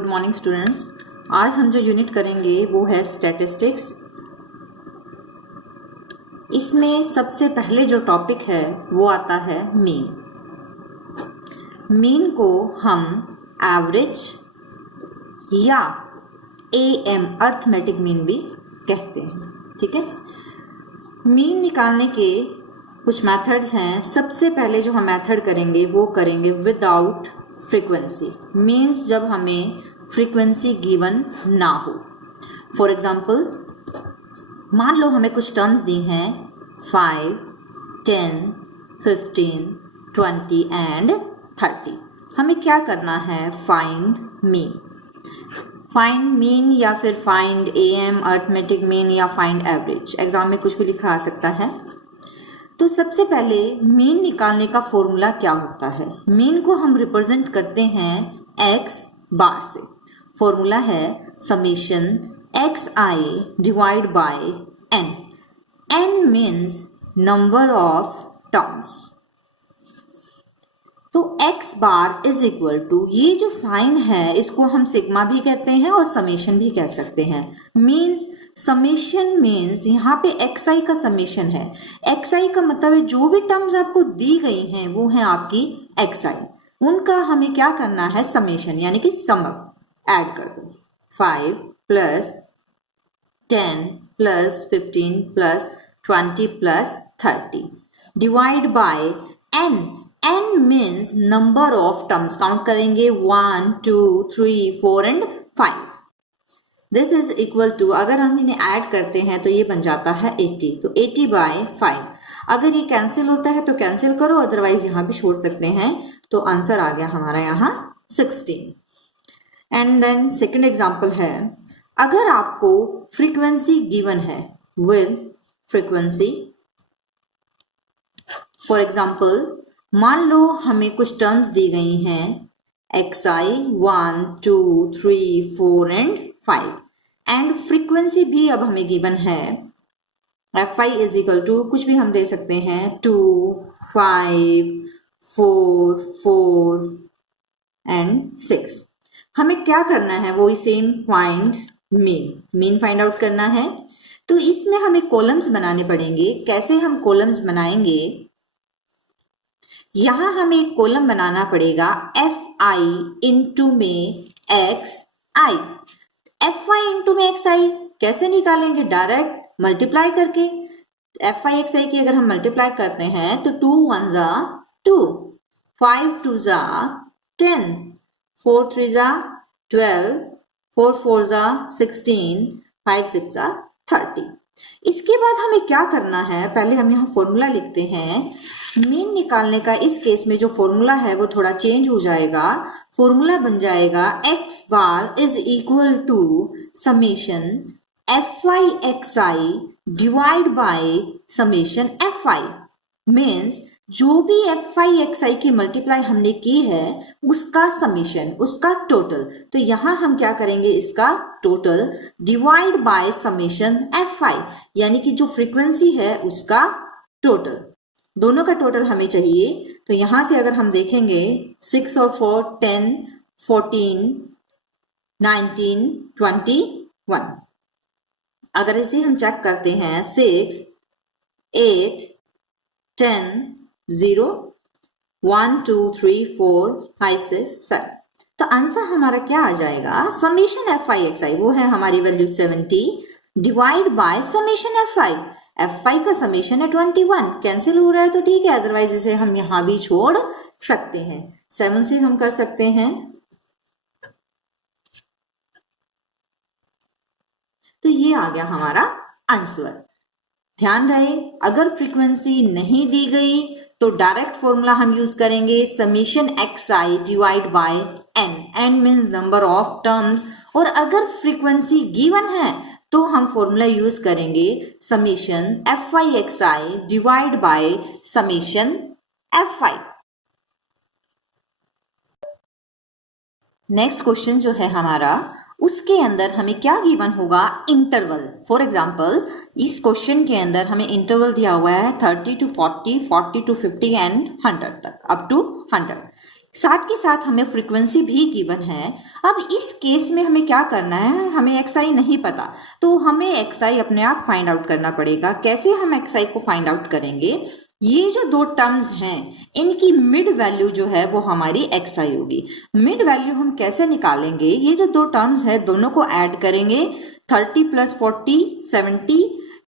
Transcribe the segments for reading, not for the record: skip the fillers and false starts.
Good morning students. आज हम जो यूनिट करेंगे वो है स्टैटिस्टिक्स। इसमें सबसे पहले जो टॉपिक है वो आता है मीन। मीन को हम एवरेज या एएम अर्थमेटिक मीन भी कहते हैं। ठीक है, मीन निकालने के कुछ मेथड्स हैं। सबसे पहले जो हम मेथड करेंगे वो करेंगे विदाउट फ्रीक्वेंसी। मीन्स जब हमें फ्रीक्वेंसी गिवन ना हो। फॉर एग्जाम्पल, मान लो हमें कुछ टर्म्स दी हैं 5, 10, 15, 20 एंड 30। हमें क्या करना है? Find mean. फाइंड मीन या फिर फाइंड एएम अर्थमेटिक मीन या फाइंड एवरेज, एग्जाम में कुछ भी लिखा आ सकता है। तो सबसे पहले मीन निकालने का फॉर्मूला क्या होता है? मीन को हम रिप्रेजेंट करते हैं एक्स बार से। फॉर्मूला है summation xi divide by n। n means number of terms. तो x bar is equal to, ये जो साइन है इसको हम सिग्मा भी कहते हैं और समेशन भी कह सकते हैं। मीन्स समेशन मीन्स यहाँ पे xi का समेशन है। xi का मतलब है जो भी टर्म्स आपको दी गई हैं वो है आपकी xi, उनका हमें क्या करना है? समेशन, यानी कि सम अप ऐड कर दो। 5 plus 10 plus 15 plus 20 plus 30 divide by n। n means number of terms. Count करेंगे 1, 2, 3, 4 and 5। This is equal to, अगर हम इन्हें ऐड करते हैं तो ये बन जाता है 80। तो 80 बाय 5। अगर ये कैंसिल होता है तो कैंसिल करो, अदरवाइज यहाँ भी छोड़ सकते हैं। तो आंसर आ गया हमारा यहाँ 16। एंड देन सेकेंड एग्जाम्पल है, अगर आपको फ्रीक्वेंसी गिवन है विद फ्रीक्वेंसी। फॉर एग्जाम्पल, मान लो हमें कुछ टर्म्स दी गई हैं xi 1, 2, 3, 4 एंड 5 एंड फ्रीक्वेंसी भी अब हमें गिवन है fi इज इक्वल टू, कुछ भी हम दे सकते हैं 2, 5, 4 एंड 6। हमें क्या करना है? वो ही same find mean find out करना है। तो इसमें हमें कॉलम्स बनाने पड़ेंगे। कैसे हम कॉलम्स बनाएंगे? यहां हमें एक कॉलम बनाना पड़ेगा fi इंटू में xi। fi इंटू में xi कैसे निकालेंगे? डायरेक्ट मल्टीप्लाई करके। fi xi की अगर हम मल्टीप्लाई करते हैं तो 2 1 जा 2, 5 2 जा 10, 4 3 जा 12, 4 4 जा 16, 5 6 जा 30। इसके बाद हमें क्या करना है? पहले हम यहाँ फॉर्मूला लिखते हैं। मीन निकालने का इस केस में जो फॉर्मूला है वो थोड़ा चेंज हो जाएगा। फॉर्मूला बन जाएगा x bar is equal to summation fi xi divide by summation fi। Means जो भी fi xi की मल्टीप्लाई हमने की है उसका समेशन, उसका टोटल। तो यहां हम क्या करेंगे? इसका total divide by summation fi, यानी कि जो फ्रीक्वेंसी है उसका टोटल। दोनों का टोटल हमें चाहिए। तो यहां से अगर हम देखेंगे 6 और 4 10, 14, 19, 21। अगर इसे हम चेक करते हैं 6, 8, 10, 0, 1, 2, 3, 4, 5, 6, 7। तो आंसर हमारा क्या आ जाएगा? समेशन fi xi, वो है हमारी value 70 divide by summation fi। fi का समेशन है 21। कैंसिल हो रहा है तो ठीक है, अदरवाइज इसे हम यहां भी छोड़ सकते हैं। 7 से हम कर सकते हैं। तो ये आ गया हमारा आंसर। ध्यान रहे, अगर फ्रीक्वेंसी नहीं दी गई तो डायरेक्ट फॉर्मूला हम यूज करेंगे summation xi divide by n। n means number of terms. और अगर फ्रीक्वेंसी गिवन है तो हम फॉर्मूला यूज करेंगे summation fi xi divide by summation fi। Next question जो है हमारा, उसके अंदर हमें क्या गिवन होगा? इंटरवल। फॉर एग्जाम्पल, इस क्वेश्चन के अंदर हमें इंटरवल दिया हुआ है 30 to 40, 40 to 50 एंड 100 तक, अप टू 100। साथ के साथ हमें फ्रीक्वेंसी भी गिवन है। अब इस केस में हमें क्या करना है, हमें एक्सआई नहीं पता, तो हमें एक्सआई अपने आप फाइंड आउट करना पड़ेगा। कैसे हम एक्सआई को फाइंड आउट करेंगे, ये जो दो टर्म्स हैं इनकी मिड वैल्यू जो है वो हमारी एक्सआई होगी। मिड वैल्यू हम कैसे निकालेंगे, ये जो दो टर्म्स है दोनों को ऐड करेंगे, 30 + 40 70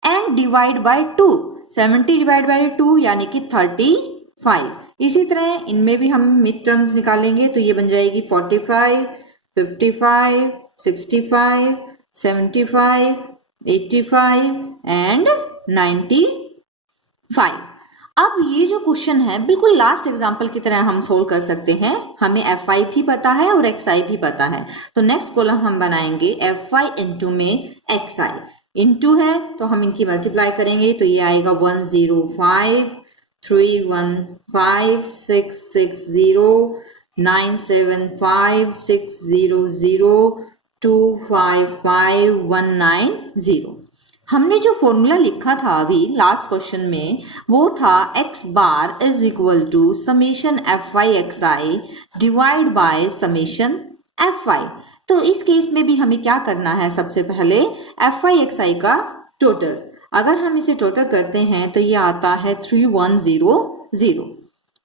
and divide by 2, 70 divide by 2 यानी कि 35। इसी तरह इनमें भी हम मिड टर्म्स निकालेंगे, तो ये बन जाएगी 45 55 65 75 85 एंड 95। अब ये जो क्वेश्चन है बिल्कुल लास्ट एग्जांपल की तरह हम सोल्व कर सकते हैं। हमें Fi भी पता है और Xi भी पता है, तो नेक्स्ट कॉलम हम बनाएंगे Fi इंटू में Xi। इंटू है तो हम इनकी मल्टीप्लाई करेंगे, तो ये आएगा 105 315 660 975 600 255 190। हमने जो फॉर्मूला लिखा था अभी लास्ट क्वेश्चन में वो था x bar is equal to summation Fi xi divide by summation Fi। तो इस केस में भी हमें क्या करना है, सबसे पहले Fi xi का टोटल, अगर हम इसे टोटल करते हैं तो ये आता है 3100।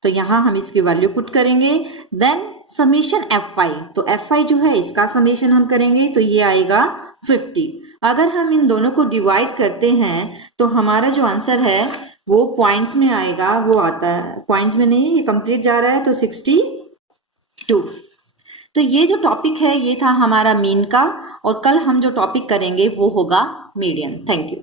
तो यहाँ हम इसकी वैल्यू पुट करेंगे, देन समेशन Fi, तो Fi जो है इसका समेशन हम करेंगे, तो ये आएगा 50। अगर हम इन दोनों को डिवाइड करते हैं तो हमारा जो आंसर है वो पॉइंट्स में आएगा, वो आता है पॉइंट्स में नहीं, ये कंप्लीट जा रहा है, तो 62। तो ये जो टॉपिक है ये था हमारा मीन का, और कल हम जो टॉपिक करेंगे वो होगा मीडियन। Thank you.